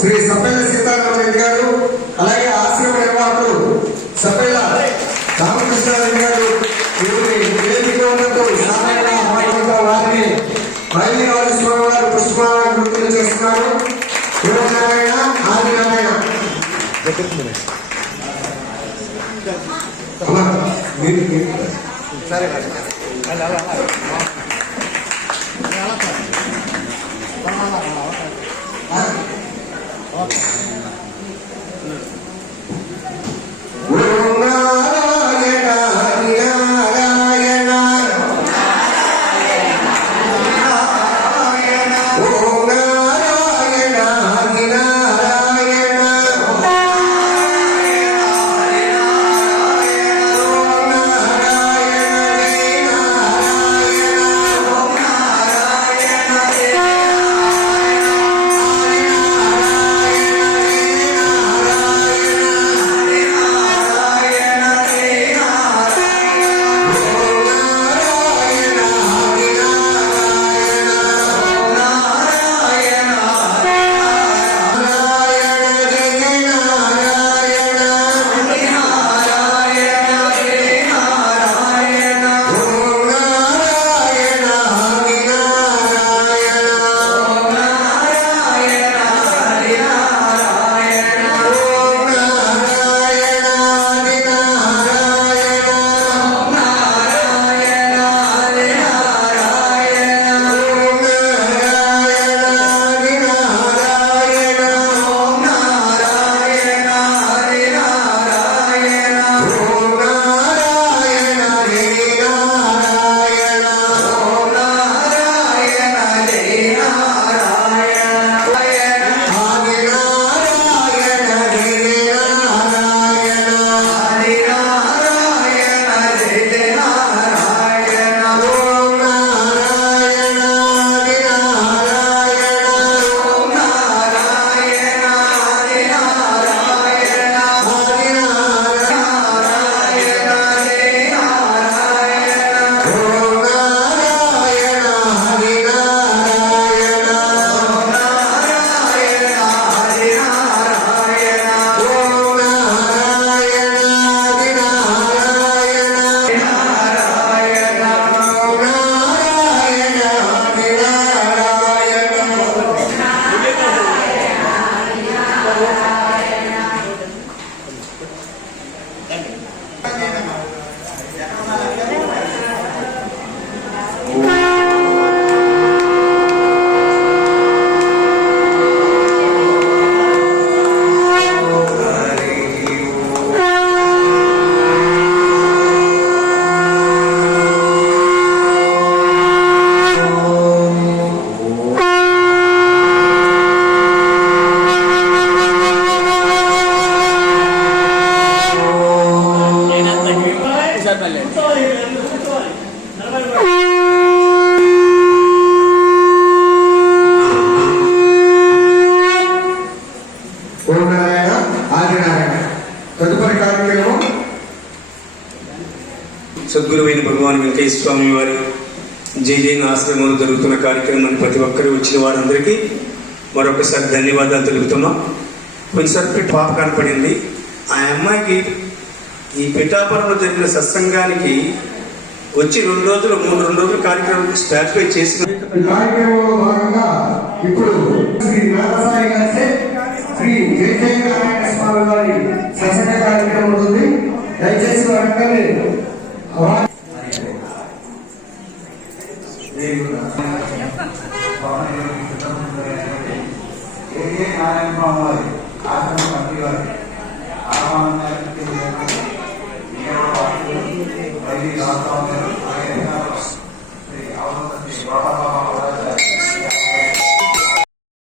శ్రీ సప్పెల సీతారామ రెడ్డి గారు అలాగే ఆశ్రమ నిర్వాహకులు సప్పెల రామకృష్ణారెడ్డి గారు వీరిని వారిని బయలుదేరి స్వామి గారు పుష్పమాలను గుర్తులు చేస్తున్నారు ఆదినారాయణ. సద్గురువైన భగవాన్ వెంకయ్య స్వామి వారి జై జైన ఆశ్రమంలో జరుగుతున్న కార్యక్రమాన్ని ప్రతి ఒక్కరూ వచ్చిన వారందరికీ మరొకసారి ధన్యవాదాలు తెలుపుతున్నాం. కొంచెంసేపు పాప కనపడింది. ఆ అమ్మాయికి ఈ పిఠాపురంలో జరిగిన సత్సంగానికి వచ్చి రెండు రోజులు మూడు రెండు రోజులు కార్యక్రమం స్టాటిఫై చేసిన ఇప్పుడు శ్రీ గారి శ్రీ నారాయణ స్వామి సత్సంగ కార్యక్రమం ఉంది దయచేసి వెంటనే వా- ఏ ఏ నారాయణ స్వామి వారి ఆశ్రమ కమిటీ వారి ఆహ్వానం He, our God,